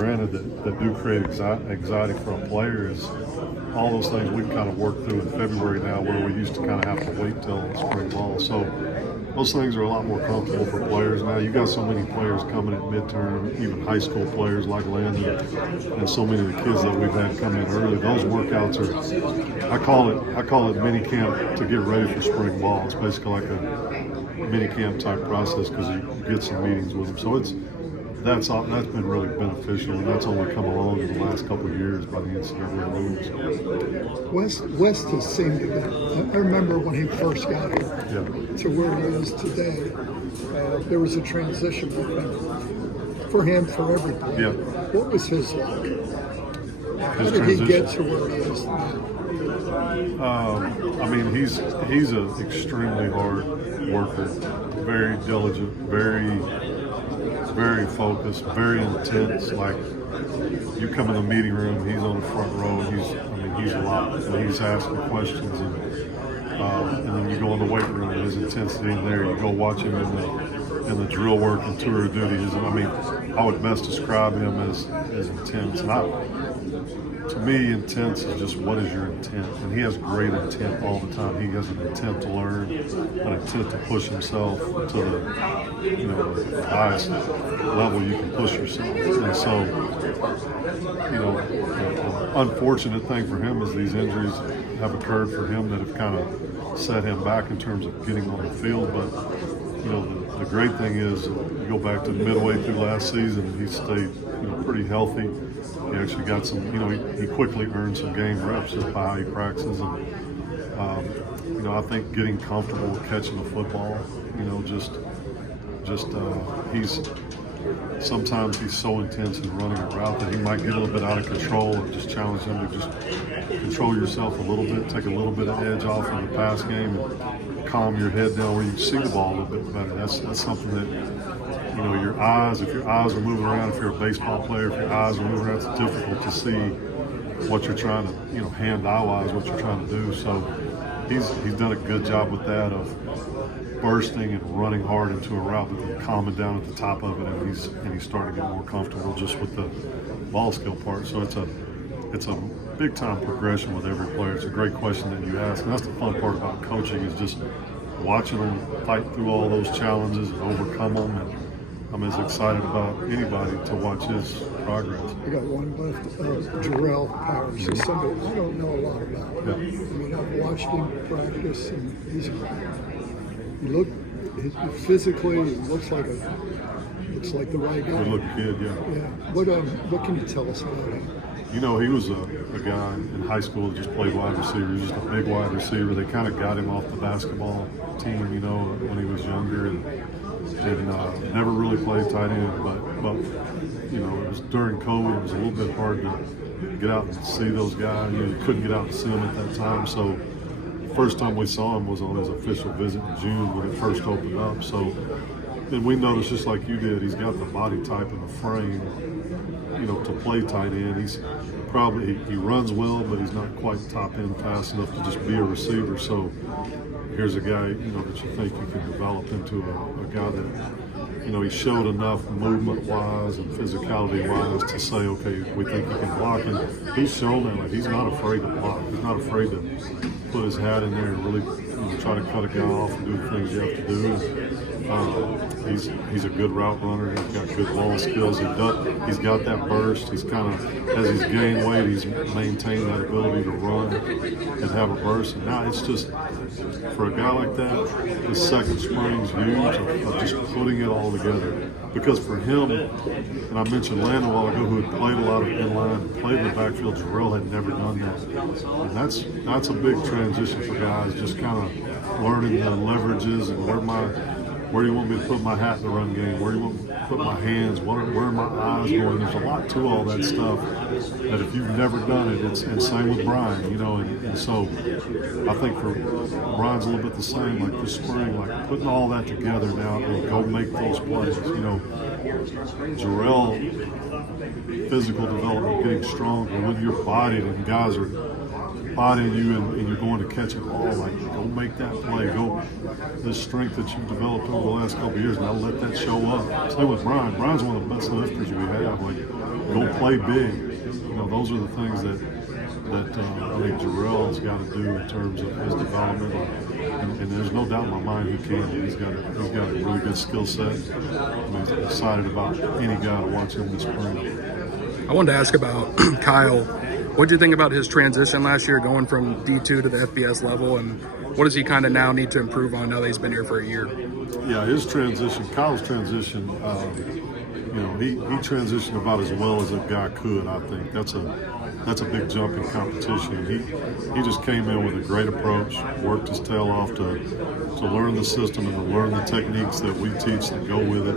granted that do create anxiety for a player is all those things we've kind of worked through in February now, where we used to kind of have to wait till spring ball. So those things are a lot more comfortable for players now. You got so many players coming at midterm, even high school players like Landon, and so many of the kids that we've had come in early. Those workouts are, I call it mini camp to get ready for spring ball. It's basically like a mini camp type process because you get some meetings with them. So that's been really beneficial, and that's only come along in the last couple of years by the NCAA rules. West has seemed to be, I remember when he first got here to where he is today, there was a transition for him, for everybody. Yeah. What was his like? How did he get to where he is now? I mean, he's an extremely hard worker, very diligent, very focused, very intense. Like, you come in the meeting room, he's on the front row. He's a lot. He's asking questions, and then you go in the weight room, and his intensity in there. You go watch him in the drill work and tour of duties. I would best describe him as intense. To me, intense is just, what is your intent? And he has great intent all the time. He has an intent to learn, an intent to push himself to the highest level you can push yourself. And so, the unfortunate thing for him is these injuries have occurred for him that have kind of set him back in terms of getting on the field. But the great thing is, you go back to midway through last season, he stayed pretty healthy. He actually got some, he quickly earned some game reps just by how he practices. And, I think getting comfortable catching the football, sometimes he's so intense in running a route that he might get a little bit out of control, and just challenge him to just control yourself a little bit, take a little bit of edge off in the pass game, and calm your head down where you can see the ball a little bit better. That's something that, your eyes, if your eyes are moving around, if you're a baseball player, if your eyes are moving around, it's difficult to see what you're trying to, hand-eye-wise, what you're trying to do. So he's done a good job with that, of bursting and running hard into a route, but then calming down at the top of it, and he's starting to get more comfortable just with the ball skill part. So it's a big time progression with every player. It's a great question that you ask, and that's the fun part about coaching, is just watching them fight through all those challenges and overcome them. And I'm as excited about anybody to watch his progress. I got one left. Jarrell Powers is somebody I don't know a lot about. Yeah. I've watched him practice, and physically, he looks like the right guy. Good looking kid, yeah. What can you tell us about him? He was a guy in high school that just played wide receiver. He was just a big wide receiver. They kind of got him off the basketball team, when he was younger, and never really played tight end. But it was during COVID. It was a little bit hard to get out and see those guys. You couldn't get out and see them at that time. So the first time we saw him was on his official visit in June when it first opened up. So, and we noticed, just like you did, he's got the body type and the frame, to play tight end. He runs well, but he's not quite top end fast enough to just be a receiver. So here's a guy, that you think you can develop into a guy that, he showed enough movement-wise and physicality-wise to say, okay, we think he can block. And he's shown that, like, he's not afraid to block. He's not afraid to put his hat in there and really try to cut a guy off and do the things you have to do. He's a good route runner. He's got good ball skills. He's got that burst. He's kind of, as he's gained weight, he's maintained that ability to run and have a burst. And now it's just, for a guy like that, his second spring's huge of just putting it all together. Because for him, and I mentioned Landon a while ago, who had played a lot of inline, played in the backfield, Jarrell had never done that. And that's a big transition for guys, just kind of learning the leverages and where do you want me to put my hat in the run game? Where do you want me to put my hands? Where are my eyes going? There's a lot to all that stuff that if you've never done it, and same with Brian, and so I think for Brian's a little bit the same, like this spring, like putting all that together now and go make those plays. Jarrell, physical development, getting stronger, when you're bodied and guys are bodying you and you're going to catch a ball, like, go make that play. Go, this strength that you've developed over the last couple of years, now let that show up. Same with Brian. Brian's one of the best lifters we have. Like, go play big. You know, those are the things that I think Jarrell's got to do in terms of his development, and there's no doubt in my mind he can. He's got a really good skill set. I'm excited about any guy to watch him this spring. I wanted to ask about Kyle. What do you think about his transition last year, going from D2 to the FBS level, and what does he kind of now need to improve on now that he's been here for a year? Yeah, his transition, Kyle's transition, you know, he transitioned about as well as a guy could. I think that's a big jump in competition. He just came in with a great approach, worked his tail off to learn the system and to learn the techniques that we teach that go with it.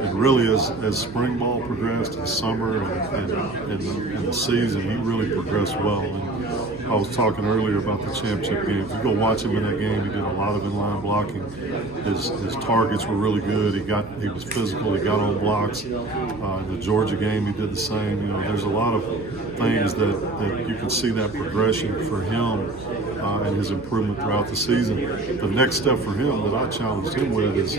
And really, as spring ball progressed in summer and the season, he really progressed well. And I was talking earlier about the championship game. If you go watch him in that game, he did a lot of inline blocking. His targets were really good. He was physical. He got on blocks. In the Georgia game, he did the same. You know, there's a lot of things that you can see that progression for him and his improvement throughout the season. The next step for him that I challenged him with is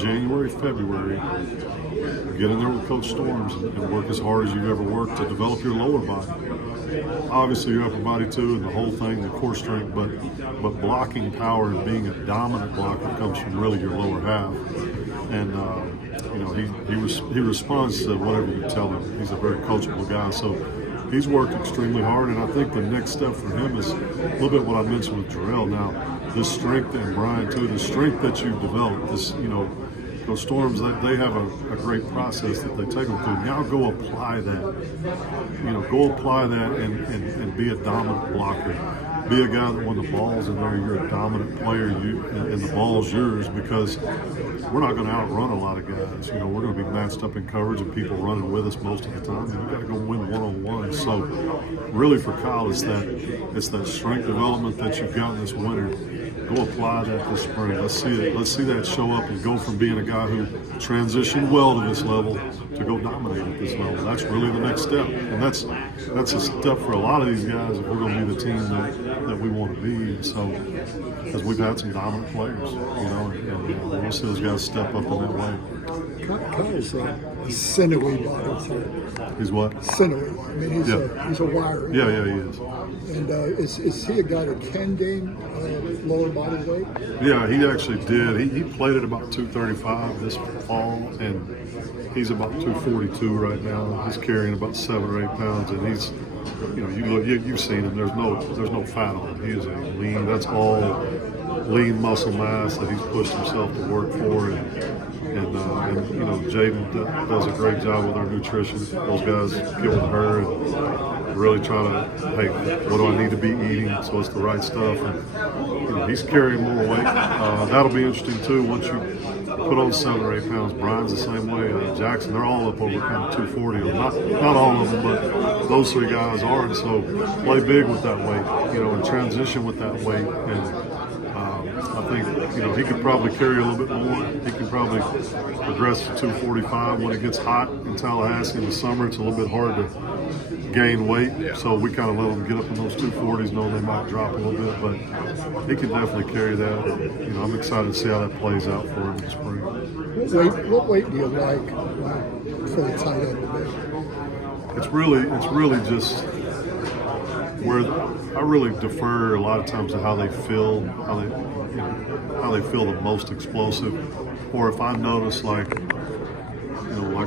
January, February. Get in there with Coach Storms and work as hard as you've ever worked to develop your lower body. Obviously your upper body too, and the whole thing, the core strength, but blocking power and being a dominant blocker comes from really your lower half. And you know, he responds to whatever you tell him. He's a very coachable guy, so he's worked extremely hard. And I think the next step for him is a little bit what I mentioned with Jarrell. Now, this strength, and Brian too, the strength that you've developed, this, you know, those Storms, they have a great process that they take them through. Now go apply that. You know, go apply that and be a dominant blocker. Be a guy that when the ball's in there, you're a dominant player, and the ball's yours, because we're not going to outrun a lot of guys. You know, we're going to be matched up in coverage and people running with us most of the time, and you got to go win one-on-one. So really for Kyle, it's that strength development that you've gotten this winter. Go apply that this spring. Let's see it. Let's see that show up and go from being a guy who transitioned well to this level to go dominate at this level. That's really the next step, and that's a step for a lot of these guys if we're going to be the team that we want to be. And so, because we've had some dominant players, you know, and we'll see those guys step up in that way. Kyle's a sinewy body type. He's what? Sinewy. I mean, he's a wire. Yeah, he is. And is he a guy that can gain lower body weight? Yeah, he actually did. He played at about 235 this fall, and he's about 242 right now. He's carrying about 7 or 8 pounds, and he's, you know, you've seen him. There's no fat on him. He is a lean. That's all lean muscle mass that he's pushed himself to work for, and you know, Jaden does a great job with our nutrition. Those guys get with her and really try to, hey, what do I need to be eating so it's the right stuff? And you know, he's carrying more weight. That'll be interesting too once you put on 7 or 8 pounds. Brian's the same way. Jackson, they're all up over kind of 240. Not all of them, but those 3 guys are. And so play big with that weight, you know, and transition with that weight. And I think, you know, he could probably carry a little bit more. He can probably progress to 245 when it gets hot in Tallahassee in the summer. It's a little bit hard to gain weight, so we kind of let him get up in those 240s, knowing they might drop a little bit, but he can definitely carry that. You know, I'm excited to see how that plays out for him in the spring. What weight do you like for the tight end today? It's really just where I really defer a lot of times to how they feel the most explosive, or if I notice like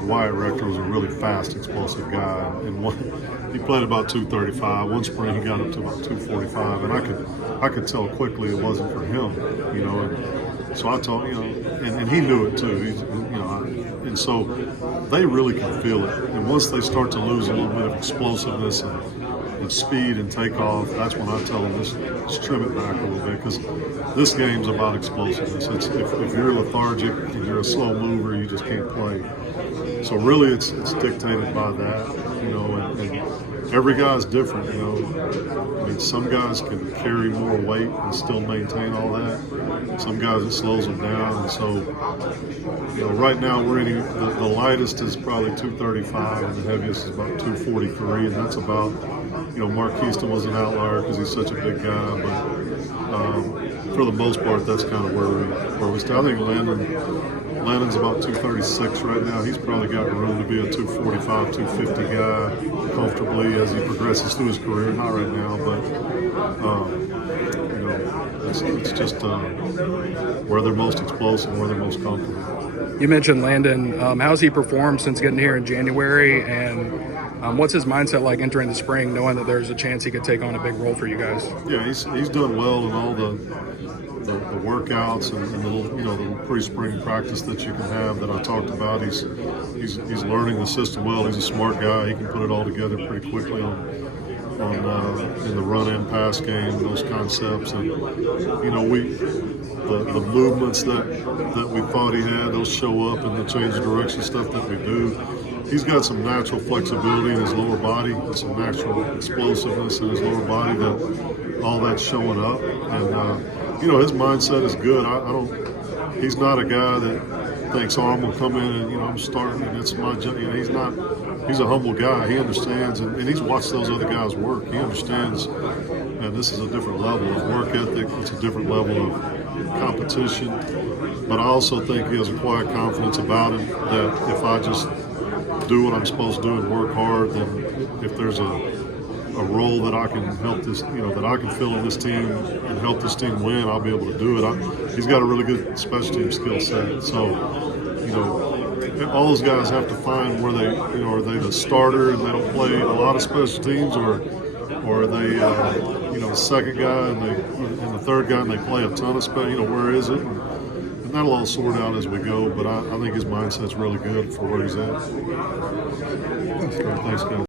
Wyatt Rector was a really fast, explosive guy, and he played about 235. One spring he got up to about 245, and I could tell quickly it wasn't for him, you know. And so I told, you know, and he knew it too. He's, you know, and so they really can feel it. And once they start to lose a little bit of explosiveness and speed and takeoff, that's when I tell them just trim it back a little bit, because this game's about explosiveness. It's if you're lethargic and you're a slow mover, you just can't play. So really, it's dictated by that, you know, and every guy's different, you know. I mean, some guys can carry more weight and still maintain all that. Some guys, it slows them down. And so, you know, right now we're in the lightest is probably 235, and the heaviest is about 243, and that's about, you know, Mark Keaston was an outlier because he's such a big guy, but for the most part, that's kind of where we start. I think Landon Lennon's about 236 right now. He's probably got room to be a 245, 250 guy comfortably as he progresses through his career. Not right now, but you know, it's just where they're most explosive, where they're most comfortable. You mentioned Landon. How's he performed since getting here in January, and what's his mindset like entering the spring, knowing that there's a chance he could take on a big role for you guys? Yeah, he's done well in all the workouts and the little, you know, the pre-spring practice that you can have that I talked about. He's learning the system well. He's a smart guy. He can put it all together pretty quickly on in the run and pass game, those concepts, and you know, the movements that we thought he had, those show up in the change of direction stuff that we do. He's got some natural flexibility in his lower body and some natural explosiveness in his lower body that all that's showing up. And you know, his mindset is good. He's not a guy that thinks, oh, I'm going to come in and, you know, I'm starting and it's my job. You know, he's a humble guy. He understands, and he's watched those other guys work. He understands, and this is a different level of work ethic. It's a different level of competition. But I also think he has a quiet confidence about him that if I just do what I'm supposed to do and work hard, then if there's a role that I can help this, you know, that I can fill in this team and help this team win, I'll be able to do it. He's got a really good special team skill set. So, you know, all those guys have to find where they, you know, are they the starter and they don't play a lot of special teams, or are they, you know, the second guy and the third guy and they play a ton of special, you know, where is it? And that'll all sort out as we go, but I think his mindset's really good for where he's at. Thanks, guys.